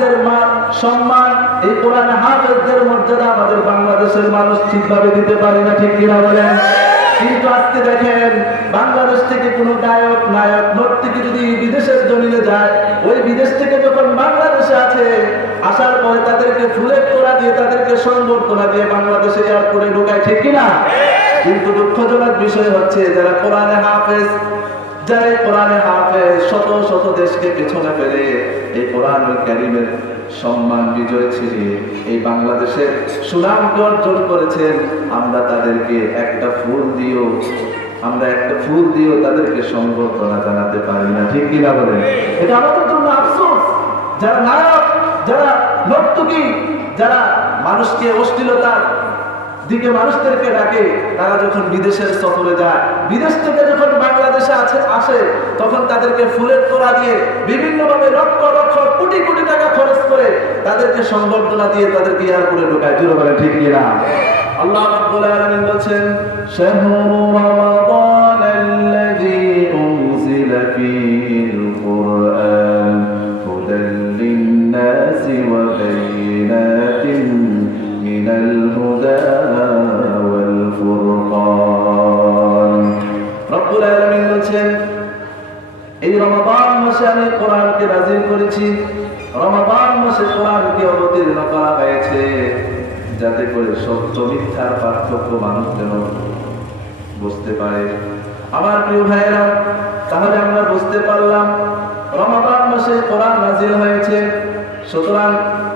হাফেজদের মান সম্মান, এই কোরআন হাফেজদের মর্যাদা আমাদের বাংলাদেশের মানুষ ঠিকভাবে দিতে পারে না, ঠিক কিনা বলেন? কিন্তু আজকে দেখেন, বাংলাদেশ থেকে কোনো গায়ক নায়ক নর্তকী যদি বিদেশের জমিনে যায়, ওই বিদেশ থেকে যখন বাংলাদেশে আছে, আসার পরে তাদেরকে ফুলের তোড়া দিয়ে, তাদেরকে সংবর্ধনা দিয়ে বাংলাদেশে এয়ারপোর্টে ঢোকায়, ঠিক কিনা? কিন্তু দুঃখজনক বিষয় হচ্ছে, যারা কোরআনে হাফেজ, যারা কোরআনে হাফেজ, শত শত দেশকে পেছনে ফেলে এই কোরআনুল কারীমের সম্মান বিজয় ছিনিয়ে এই বাংলাদেশের সুনামকে অর্জন করেছেন, আমরা তাদেরকে একটা ফুল দিয়েও তাদেরকে সংবর্ধনা জানাতে পারি না, ঠিক কিনা বলেন? এটা আমাদের জন্য আফসোস। যারা নায়ক, যারা নর্তকী, যারা মানুষকে অশ্লীলতার দিকে মানুষদেরকে ডাকে, তারা যখন বিদেশের সফরে যায়, বিদেশ থেকে যখন বাংলাদেশে আসে, তখন তাদেরকে ফুলের তোড়া দিয়ে বিভিন্নভাবে লক্ষ লক্ষ কোটি কোটি টাকা খরচ করে তাদেরকে সংবর্ধনা দিয়ে তাদেরকে এয়ারপোর্টে ঢোকায়, জোরে বলেন ঠিক কিনা? আল্লাহ রাব্বুল আলামিন বলেন, শাহরু রমাদানাল্লাযী উনজিলা ফীহিল কুরআন হুদাল লিন-নাসি ওয়া বায়িনাতিন মিনাল হুদা ওয়াল ফুরকান। রব্বুল আলামিন বলেন, এই রমাদান মাসে আমি কোরআনকে নাযিল করেছি, রমাদান মাসে কোরআনকে অবতীর্ণ করা হয়েছে, যাতে করে সত্য মিথ্যার পার্থক্য মানুষ যেন বুঝতে পারে। আমার প্রিয় ভাইয়েরা, তাহলে আমরা বুঝতে পারলাম রমাদান মাসে কোরআন নাযিল হয়েছে, সুতরাং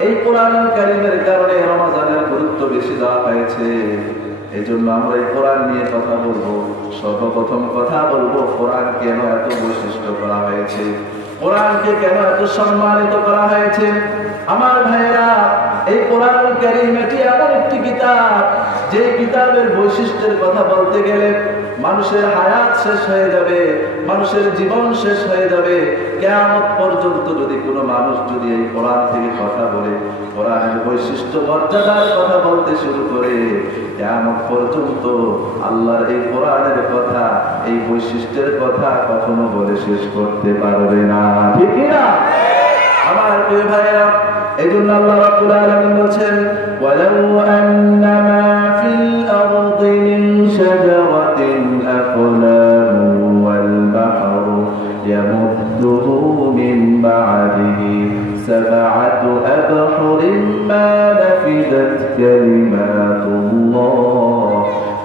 এই কোরআনুল কারীমের কারণে রমজানের গুরুত্ব বেশি দেওয়া হয়েছে। এই জন্য আমরা এই কোরআন নিয়ে কথা বলবো। সর্বপ্রথম কথা বলবো, কোরআন কেন এত বৈশিষ্ট্য করা হয়েছে, কোরআনকে কেন এত সম্মানিত করা হয়েছে। আমার ভাইয়েরা, এই কোরআনুল কারীম এটি এমন একটি কিতাব, যে কিতাবের বৈশিষ্ট্যের কথা বলতে গেলে মানুষের হায়াত শেষ হয়ে যাবে, মানুষের জীবন শেষ হয়ে যাবে। কিয়ামত পর্যন্ত যদি কোনো মানুষ যদি এই কোরআন থেকে কথা বলে, কোরআনের বৈশিষ্ট্য মর্যাদার কথা বলতে শুরু করে, কিয়ামত পর্যন্ত আল্লাহর এই কোরআনের কথা, এই বৈশিষ্ট্যের কথা কখনো বলে শেষ করতে পারবে না, ঠিক না? আমার প্রিয় ভাইয়েরা, এই জন্য আল্লাহ রাব্বুল আলামিন বলেন, ওয়ালাউ আন্না মা ফিল আরদি মিন শাজারাতিন আকলামু ওয়াল বাহরু ইয়ামুদ্দুহু মিন বা'দিহি সাবআতু আবহুরিন মা নাফিদাত কালিমাতুল্লাহ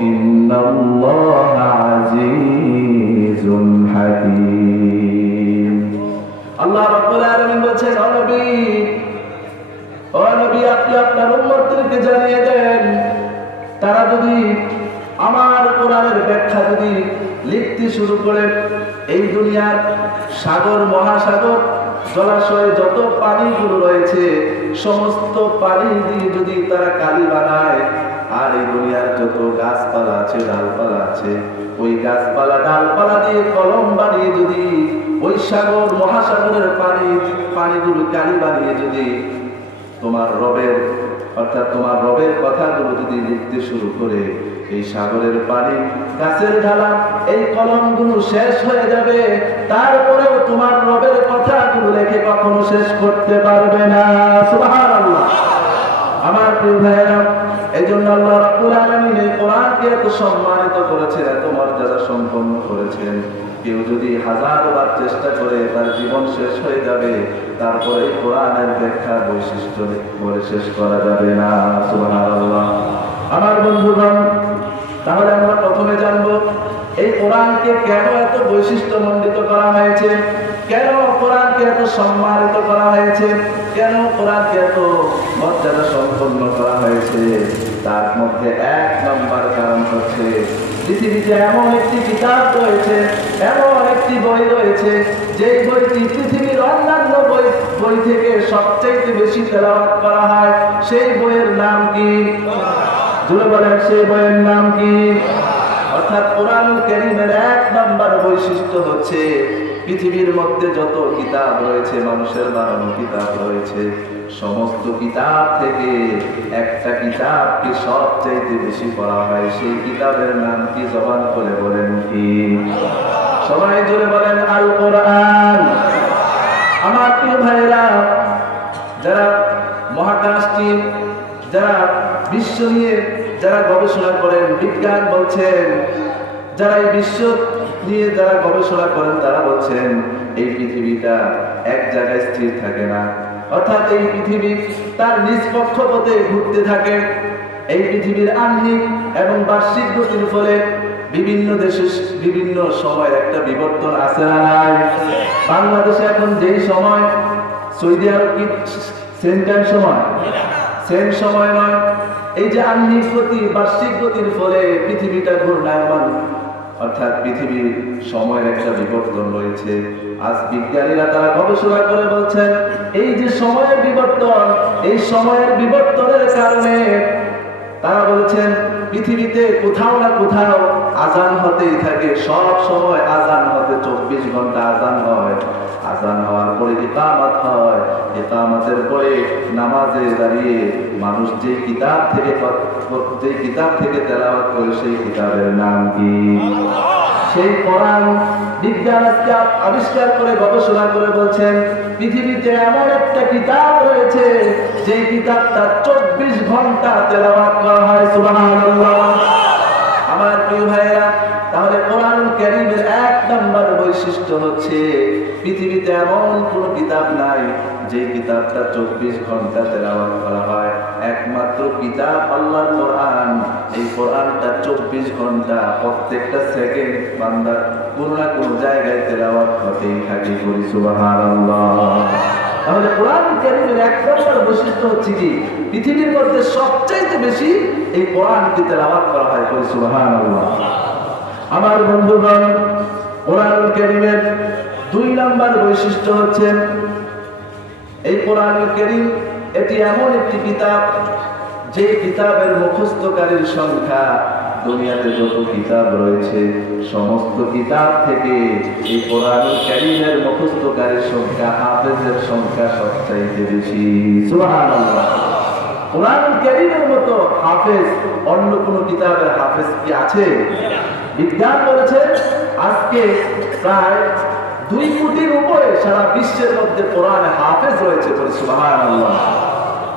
ইন্নাল্লাহা আজিজুন হাকীম। আল্লাহ রাব্বুল আলামিন বলেন, ও নবী, আপনি আপনার উম্মতদেরকে জানিয়ে দেন, তারা যদি আমার কোরআনের ব্যাখ্যা যদি লিখতে শুরু করে, এই দুনিয়ার সাগর, মহাসাগর, জলাশয় যত পানিগুলো রয়েছে, সমস্ত পানি দিয়ে যদি তারা কালি বানায়, আর এই দুনিয়ার যত গাছপালা আছে, ডালপালা আছে, ওই গাছপালা ডালপালা দিয়ে কলম বানিয়ে যদি ওই সাগর মহাসাগরের পানিগুলো কালি বানিয়ে যদি তোমার রবের, অর্থাৎ তোমার রবের কথাগুলো যদি লিখতে শুরু করে, এই সাগরের পানি, গাছের ঢালা, এই কলমগুলো শেষ হয়ে যাবে, তারপরেও তোমার রবের কথাগুলো লিখে কখনো শেষ করতে পারবে না। সুবহানাল্লাহ। আমার প্রিয় ভাইয়েরা, এই জন্য আল্লাহ রাব্বুল আলামিন এই কোরআনকে এত সম্মানিত করেছেন, এত মর্যাদা সম্পন্ন করেছেন। কেউ যদি হাজারবার চেষ্টা করে, তার জীবন শেষ হয়ে যাবে, তারপরে এই কোরআনের ব্যাখ্যা বৈশিষ্ট্য বলে শেষ করা যাবে না। সুবহানাল্লাহ। আমার বন্ধুগণ, তাহলে আমরা প্রথমে জানবো এই কোরআনকে কেন এত বৈশিষ্ট্যমণ্ডিত করা হয়েছে, কেন কোরআনকে এত সম্মানিত করা হয়েছে, কেন কোরআনকে এত মর্যাদা সম্পন্ন করা হয়েছে। তার মধ্যে এক নম্বর কারণ হচ্ছে, পৃথিবীতে এমন একটি কিতাব রয়েছে, এমন একটি বই রয়েছে, যেই বইটি পৃথিবীর অন্যান্য বই থেকে সবচেয়ে বেশি তেলাওয়াত করা হয়। সেই বইয়ের নাম কি? জোরে বলেন, সেই বইয়ের নাম কি? অর্থাৎ কোরআনুল কারীমের এক নম্বর বৈশিষ্ট্য হচ্ছে, পৃথিবীর মধ্যে যত কিতাব রয়েছে, মানুষের বানানো কিতাব রয়েছে, সমস্ত কিতাব থেকে একটা কিতাবকে সবচাইতে বেশি পড়া হয়। সেই কিতাবের নাম কি? জবান করে বলেন কি? সবাই জোরে বলেন, আল কোরআন। আমার প্রিয় ভাইরা, যারা মহাকাশটি যারা বিশ্ব নিয়ে যারা গবেষণা করেন, বিজ্ঞান বলছেন, যারা এই বিশ্ব নিয়ে যারা গবেষণা করেন তারা বলছেন এই পৃথিবীটা এক জায়গায় স্থির থাকে না, অর্থাৎ এই পৃথিবী তার নিষ্পক্ষ পথে ঘুরতে থাকে। এই পৃথিবীর আহ্নিক এবং বার্ষিক গতির ফলে বিভিন্ন দেশে বিভিন্ন সময়ের একটা বিবর্তন আছে না নাই? বাংলাদেশে এখন যেই সময়, সৌদি আরব কি সেম টাইম সময়? সেম সময় নয়। এই যে আহ্নিক গতি বার্ষিক গতির ফলে পৃথিবীটা ঘূর্ণায়মান, অর্থাৎ পৃথিবীর সময়ের একটা বিবর্তন রয়েছে। আজ বিজ্ঞানীরা তারা গবেষণা করে বলছেন এই যে সময়ের বিবর্তন, এই সময়ের বিবর্তনের কারণে তারা বলছেন পৃথিবীতে কোথাও না কোথাও আজান হতেই থাকে, সব সময় আজান হতে 24 ঘন্টা আজান হয়। আজান হওয়ার পরে ইকামত হয়, ইকামতের পরে নামাজে দাঁড়িয়ে মানুষ যে কিতাব থেকে তেলাওয়াত করে সেই কিতাবের নাম কি? সেই কোরআন। বিজ্ঞান আজকে আবিষ্কার করে গবেষণা করে বলছেন পৃথিবীতে এমন একটা কিতাব রয়েছে যে কিতাবটা 24 ঘন্টা তেলাওয়াত করা হয়। সুবহানাল্লাহ। আমার প্রিয় ভাইয়েরা, তাহলে কোরআনুল কারীমের এক নম্বর বৈশিষ্ট্য হচ্ছে পৃথিবীতে এমন কোন কিতাব নাই যে কিতাবটা 24 ঘন্টা তেলাওয়াত করা হয়। একমাত্র কিতাব আল্লাহর কোরআন। এই কোরআনটা 24 ঘন্টা প্রত্যেকটা সেকেন্ড বান্দার কোন না কোন জায়গায় তেলাওয়াত হতেই থাকে। বলি সুবহানাল্লাহ। তাহলে কোরআনুল কারীমের এক নম্বর বৈশিষ্ট্য হচ্ছে কি পৃথিবীর মধ্যে সবচাইতে বেশি এই কোরআনকে তেলাওয়াত করা হয়। বলি সুবহানাল্লাহ। আমার বন্ধুগণ, কোরআনুল কারীমের 2 নম্বর বৈশিষ্ট্য হচ্ছে এই কোরআনুল কারীম এটি এমন একটি কিতাব যে কিতাবের মুখস্থকারীর সংখ্যা দুনিয়াতে যত কিতাব রয়েছে সমস্ত কিতাব থেকে এই কোরআনুল কারীমের মুখস্থকারীর সংখ্যা, হাফেজের সংখ্যা সবচাইতে বেশি। সুবহানাল্লাহ। কোরআনুল কারীমের মতো হাফেজ অন্য কোন কিতাবের হাফেজ কি আছে? বিজ্ঞান বলেছে আজকে প্রায় 2 কোটির উপরে সারা বিশ্বের মধ্যে কোরআনে হাফেজ রয়েছে। বলে সুবহানাল্লাহ।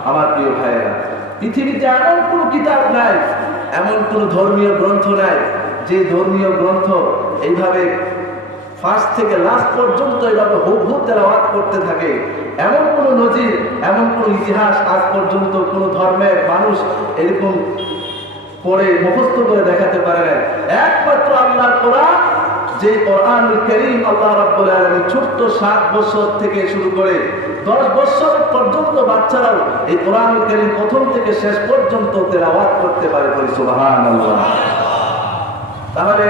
আমার প্রিয় ভাইয়েরা, পৃথিবীতে এমন কোন কিতাব নাই, এমন কোন ধর্মীয় গ্রন্থ নাই যে ধর্মীয় গ্রন্থ এইভাবে ফার্স্ট থেকে লাস্ট পর্যন্ত এইভাবে হুবহু তেলাওয়াত করতে থাকে। এমন কোন নজির, এমন কোন ইতিহাস আজ পর্যন্ত কোন ধর্মের মানুষ এরকম পড়ে মুখস্থ করে দেখাতে পারে না। একমাত্র আল্লাহর কোরআন, যে কোরআনুল কারীম আল্লাহ রাব্বুল আলামিন ছোট্ট 7 বছর থেকে শুরু করে 10 বছর পর্যন্ত বাচ্চারাও এই কোরআনুল কারীম প্রথম থেকে শেষ পর্যন্ত তেলাওয়াত করতে পারে। বলি সুবহানাল্লাহ। তাহলে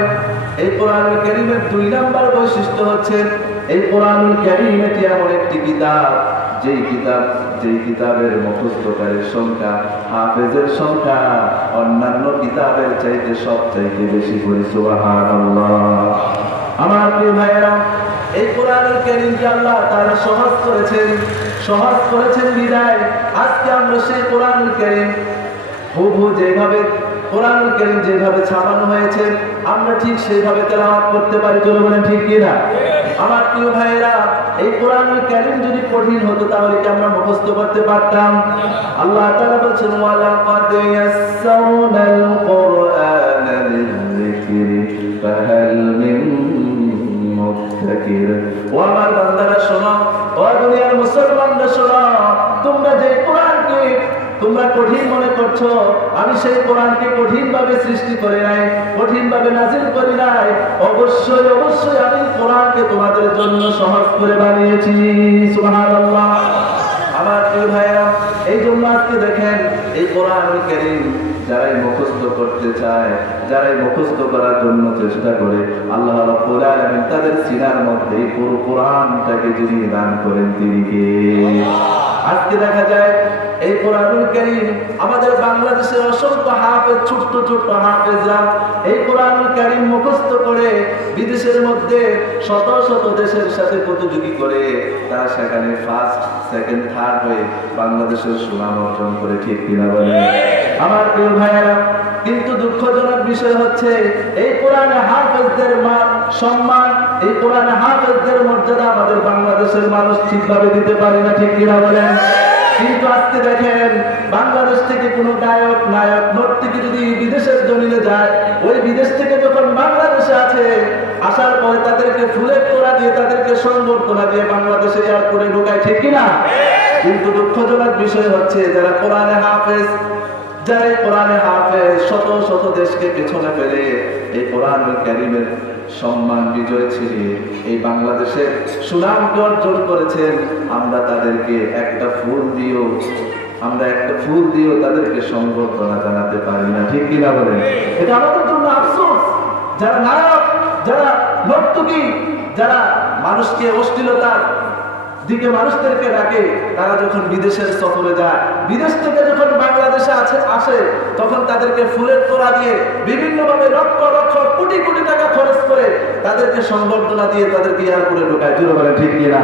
এই কোরআনুল কারীমের 2 নম্বর বৈশিষ্ট্য হচ্ছে এই কোরআনুল কারীম এটি এমন একটি কিতাব যেই কিতাবের মুখস্থকারীর সংখ্যা, হাফেজের সংখ্যা অন্যান্য কিতাবের চাইতে সবচাইতে বেশি। করে সুবহানাল্লাহ। আমার প্রিয় ভাইয়েরা, এই কোরআনুল কারীমকে আল্লাহ তাআলা সহজ করেছেন বিদায় আজকে আমরা সেই কোরআনুল কারীম হুবহু যেভাবে কোরআনুল কারীম যেভাবে ছাপানো হয়েছে আমরা ঠিক সেইভাবে তেলাওয়াত করতে পারি। চলো বলেন ঠিক কিনা? আমার প্রিয় ভাইয়েরা, এই কোরআনুল কারীম যদি কঠিন হতো তাহলে কি আমরা মুখস্থ করতে পারতাম? আল্লাহ তাআলা বলেছেন ওয়ালাকাদ ইয়াসসারনাল কুরআনা লিযিকরি ফাহাল মিন মুদ্দাকির। ও আমার বান্দারা শোনো, ও দুনিয়ার মুসলমানরা শোনো, তোমরা যে কোরআনকে তোমরা কঠিন মনে করছো, আমি সেই কোরআনকে কঠিন ভাবে সৃষ্টি করে নাই, কঠিন ভাবে নাযিল করি নাই। অবশ্যই আমি কোরআনকে তোমাদের জন্য সহজ করে বানিয়েছি। সুবহানাল্লাহ। আমার প্রিয় ভাইরা, এই জন্য আজকে দেখেন এই কোরআনুল কারীম যারাই মুখস্থ করতে চায়, যারাই মুখস্থ করার জন্য চেষ্টা করে, আল্লাহ রাব্বুল আলামিন তাদের সিনার মধ্যে পুরো কোরআনটাকে যিনি দান করেন তিনি কে? আজকে দেখা যায় এই কোরআনুল কারীম আমাদের বাংলাদেশের অসংখ্য হাফেজ, ছোট্ট ছোট্ট হাফেজরা এই কোরআনুল কারীম মুখস্থ করে বিদেশের মধ্যে শত শত দেশের সাথে প্রতিযোগী করে তারা সেখানে ফার্স্ট, সেকেন্ড, থার্ড হয়ে বাংলাদেশের সুনাম অর্জন করে। ঠিক কিনা বলে? আমার প্রিয় ভাইয়েরা, কিন্তু দুঃখজনক বিষয় হচ্ছে এই কোরআনে হাফেজদের মান সম্মান, এই কোরআনে হাফেজদের মর্যাদা আমাদের বাংলাদেশের মানুষ ঠিকভাবে দিতে পারে না। ঠিক কিনা বলেন? কিন্তু আজকে দেখেন বাংলাদেশ থেকে কোনো গায়ক নায়ক নর্তকী যদি বিদেশের জমিনে যায়, ওই বিদেশ থেকে যখন বাংলাদেশে আছে আসার পরে তাদেরকে ফুলের তোড়া দিয়ে তাদেরকে সংবর্ধনা দিয়ে বাংলাদেশে এয়ারপোর্টে ঢোকায়, ঠিক কিনা? কিন্তু দুঃখজনক বিষয় হচ্ছে যারা কোরআনে হাফেজ, যারা কোরআনে হাফেজ শত শত দেশকে পেছনে ফেলে এই কোরআনুল কারীমের সম্মান বিজয় ছিনিয়ে এই বাংলাদেশের সুনামকে অর্জন করেছেন, আমরা তাদেরকে একটা ফুল দিয়েও তাদেরকে সংবর্ধনা জানাতে পারি না, ঠিক কিনা বলেন? এটা আমাদের জন্য আফসোস। যারা নায়ক, যারা নর্তকী, যারা মানুষকে অশ্লীলতার দিকে মানুষদেরকে ডাকে, তারা যখন বিদেশের সফরে যায়, বিদেশ থেকে যখন বাংলাদেশে আসে তখন তাদেরকে ফুলের তোড়া দিয়ে বিভিন্নভাবে লক্ষ লক্ষ কোটি কোটি টাকা খরচ করে তাদেরকে সংবর্ধনা দিয়ে তাদেরকে এয়ারপোর্টে ঢোকায়, জোরে বলেন ঠিক কিনা?